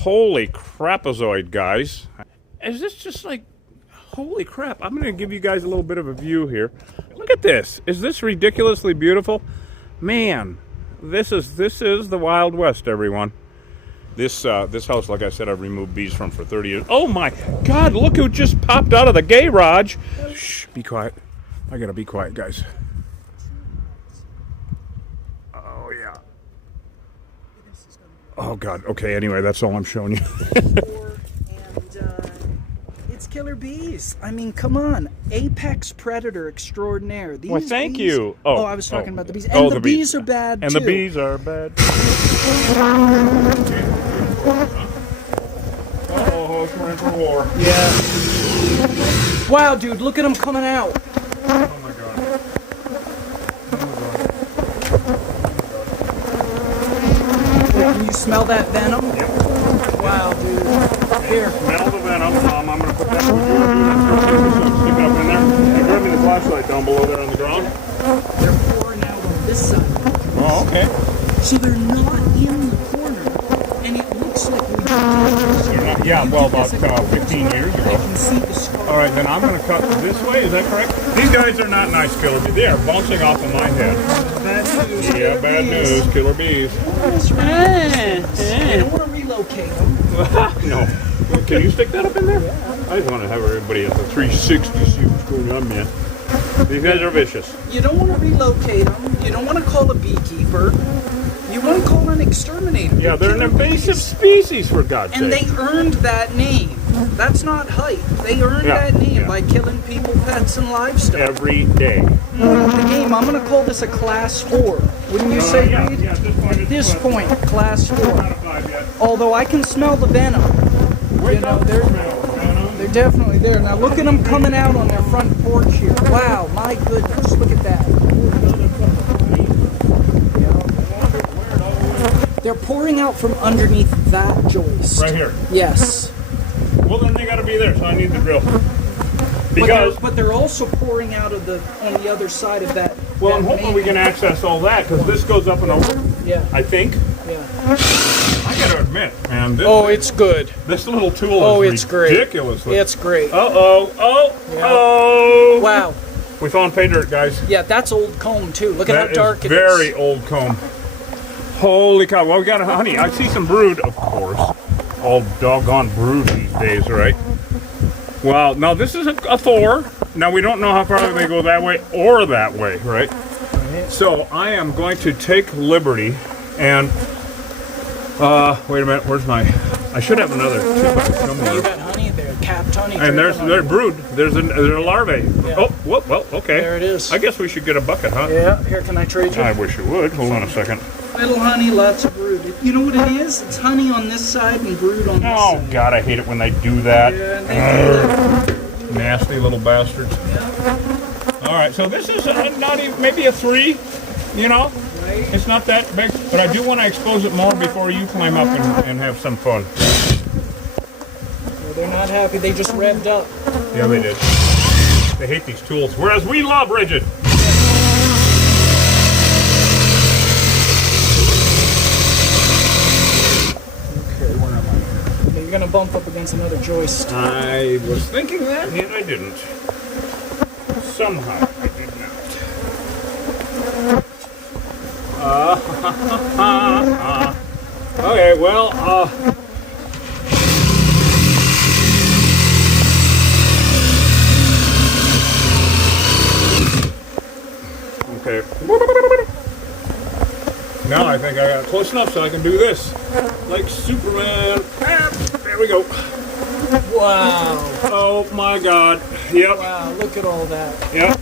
Holy crapazoid, guys. Is this just like, holy crap. I'm going to give you guys a little bit of a view here. Look at this. Is this ridiculously beautiful? Man, this is the Wild West, everyone. This house, like I said, I've removed bees from for 30 years. Oh my God, look who just popped out of the garage. Shh, be quiet. I gotta be quiet, guys. Oh yeah. Oh God, okay, anyway, that's all I'm showing you. It's killer bees. I mean, come on. Apex predator extraordinaire. These Well, thank bees, you. Oh, I was talking about the bees. And the bees are bad, and too. And the bees are bad. Oh, it's running for war. Yeah. Wow, dude, look at them coming out. Oh, my God. Can you smell that venom? Yep. Wow, dude. Here. Smell the venom. I'm going to put that stick it up in there. You grab me the flashlight down below there on the ground. They're pouring out on this side. Oh, okay. So they're not in the corner, and it looks like we did. Yeah, well, about 15 years ago. I can see the scar. All right, then I'm going to cut this way. Is that correct? These guys are not nice killer bees. They are bouncing off of my head. Bad news. Yeah, bad news. Killer bees. That's right. You don't want to relocate them. No. Can you stick that up in there? Yeah. I just want to have everybody at the 360 see what's going on, man. These guys are vicious. You don't want to relocate them. You don't want to call a beekeeper. You want to call an exterminator. Yeah, they're an invasive species, for God's sake. And they earned that name. That's not hype. They earned that name by killing people, pets, and livestock. Every day. The game, I'm going to call this a class 4. Wouldn't you say, Reed? Yeah, at this point, class 4. Not a 5 yet. Although I can smell the venom. You know, they're definitely there. Now look at them coming out on their front porch here. Wow, my goodness, look at that. They're pouring out from underneath that joist. Right here. Yes. Well, then they got to be there, so I need the drill. Because, but they're also pouring out of on the other side of that. well, I'm hoping we can access all that, because this goes up and over. Yeah. I think. Yeah. I got to admit, man. It's good. This little tool is ridiculous. It's great. Oh. Wow. We found pay dirt, guys. Yeah, that's old comb too. Look at how dark it is. Very old comb. Holy cow. Well, we got a honey. I see some brood, of course. All doggone brood these days, right? Wow. Now, this is a 4. Now, we don't know how far they go that way or that way, right? So, I am going to take liberty and... wait a minute. Where's my... I should have another tip somewhere. You got honey there, capped honey. And there's brood. There's a larvae. Yeah. Oh, well, okay. There it is. I guess we should get a bucket, huh? Yeah, here, can I trade you? I wish you would. Hold on a second. Little honey, lots of brood. You know what it is? It's honey on this side and brood on this side. Oh, God, I hate it when they do that. Yeah, they do that. Nasty little bastards. Yeah. All right, so this is not even, maybe a 3, you know? Right. It's not that big, but I do want to expose it more before you climb up and have some fun. Well, they're not happy. They just revved up. Yeah, they did. They hate these tools, whereas we love rigid. You're going to bump up against another joist. I was thinking that, and I didn't. Somehow I did not. Okay, well, okay. Now I think I got close enough so I can do this. Like Superman. There we go. Wow. Oh my God. Yep. Wow, look at all that. Yep.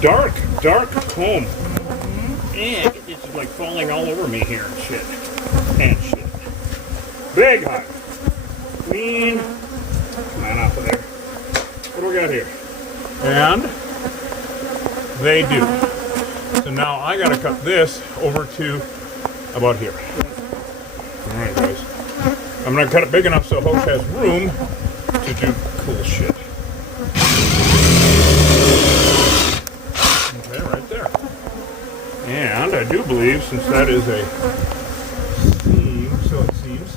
Dark comb. And it's like falling all over me here and shit. Big hive. Clean. Come on off of there. What do we got here? And they do. So now I gotta cut this over to about here. Alright, guys. I'm gonna cut it big enough so Hosh has room to do cool shit. Okay, right there. And I do believe, since that is a seam, so it seems,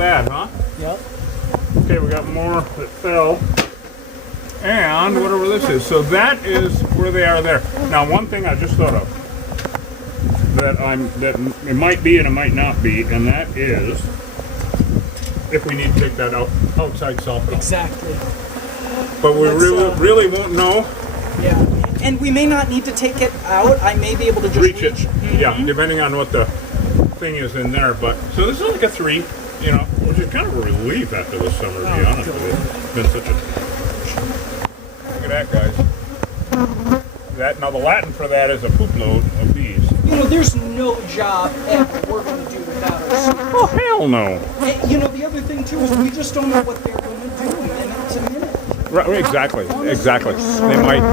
that, huh? Yep. Okay, we got more that fell. And whatever this is. So that is where they are there. Now, one thing I just thought of that it might be and it might not be, and that is if we need to take that outside soffit. Exactly. But we really won't know. Yeah. And we may not need to take it out. I may be able to just reach it. Mm-hmm. Yeah, depending on what the thing is in there. But so this is like a 3, you know, which is kind of a relief after this summer, to be honest with you. It's been such a... Look at that, guys. Now the Latin for that is a poop load of bees. You know, there's no job ever we're going to do without our super. Oh, hell no. And, you know, the other thing, too, is we just don't know what they're going to do minute to minute. Right, exactly. Exactly. They might...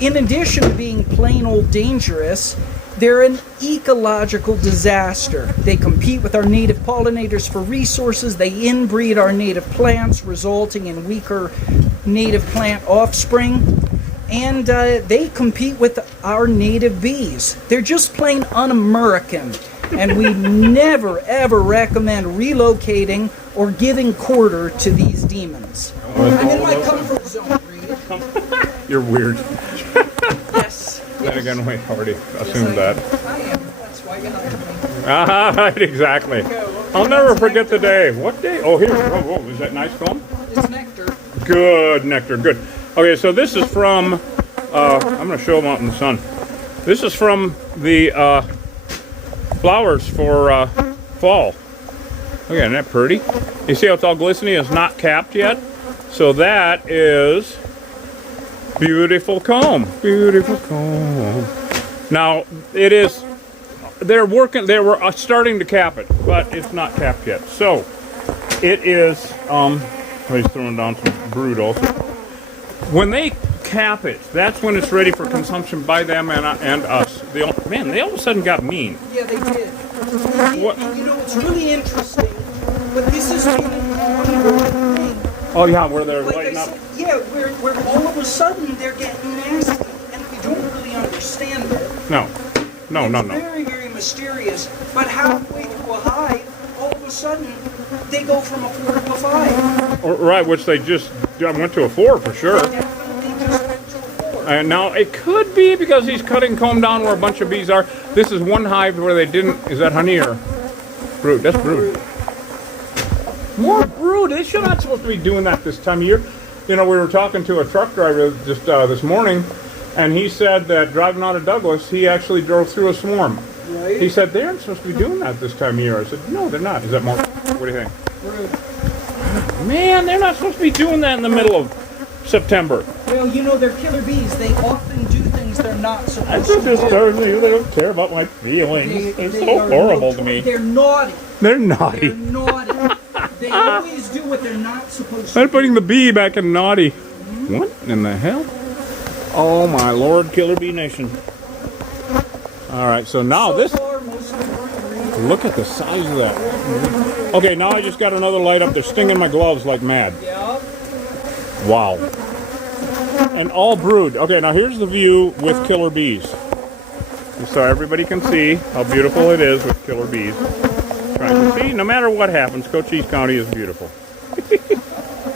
In addition to being plain old dangerous, they're an ecological disaster. They compete with our native pollinators for resources. They inbreed our native plants, resulting in weaker native plant offspring. And they compete with our native bees. They're just plain un-American. And we never, ever recommend relocating or giving quarter to these demons. I'm in my comfort zone, Reed. You're weird. Yes. Then again, we already assumed that. I am. That's why you hired me. Right, exactly. I'll never forget the day. What day? Oh, here. Whoa, is that nice film? It's nectar. Good, nectar, good. Okay, so this is from, I'm going to show them out in the sun. This is from the flowers for fall. Look at that, pretty. You see how it's all glistening? It's not capped yet. So that is beautiful comb. Beautiful comb. Now, it is, they were starting to cap it, but it's not capped yet. So, it is, he's throwing down some brood also. When they cap it, that's when it's ready for consumption by them and us. Man, they all of a sudden got mean. Yeah, they did. What? And you know, it's really interesting, but this is been an ongoing thing. Oh yeah, where they're Like lighting I up. said, yeah, where all of a sudden they're getting nasty, and we don't really understand it. No. It's very, very mysterious. But halfway through a hive, all of a sudden, they go from a 4 to a 5. Right, which they just went to a 4 for sure. Definitely just went to a 4. And now it could be because he's cutting comb down where a bunch of bees are. This is one hive where they didn't. Is that honey or brood? That's brood. More brood. They should not supposed to be doing that this time of year. You know, we were talking to a truck driver just this morning, and he said that driving out of Douglas, he actually drove through a swarm. Right? He said they aren't supposed to be doing that this time of year. I said, no, they're not. Is that more? What do you think? Brood. Man, they're not supposed to be doing that in the middle of September. Well, you know, they're killer bees. They often do things they're not supposed That's to what do. disturbs me. They don't care about my feelings. They're so are horrible to me. They're naughty. They're They're naughty. naughty. They always do what they're not supposed to They're do. putting the bee back in naughty. What in the hell? Oh my Lord, Killer Bee Nation. All right, so now So this. far, most importantly, Look at the size of that. Okay, now I just got another light up. They're stinging my gloves like mad. yeah. Wow. And all brood. Okay, now here's the view with killer bees. So everybody can see how beautiful it is with killer bees. Trying to see, no matter what happens, Cochise County is beautiful.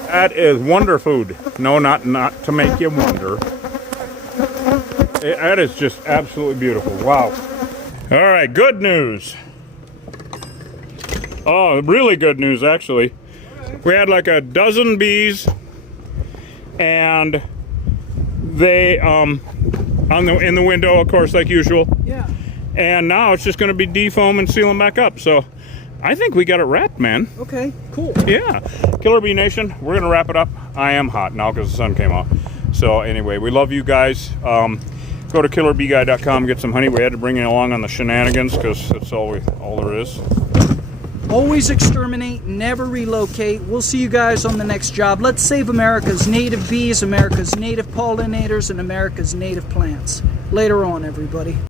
That is wonder food. No, not to make you wonder. That is just absolutely beautiful. Wow. All right, good news. Oh, really good news, actually. We had like a dozen bees, and they in the window, of course, like usual. Yeah. And now it's just going to be defoam and seal them back up. So I think we got it wrapped, man. Okay, cool. Yeah. Killer Bee Nation, we're going to wrap it up. I am hot now because the sun came out. So anyway, we love you guys. Go to killerbeeguy.com, get some honey. We had to bring it along on the shenanigans because that's all there is. Always exterminate, never relocate. We'll see you guys on the next job. Let's save America's native bees, America's native pollinators, and America's native plants. Later on, everybody.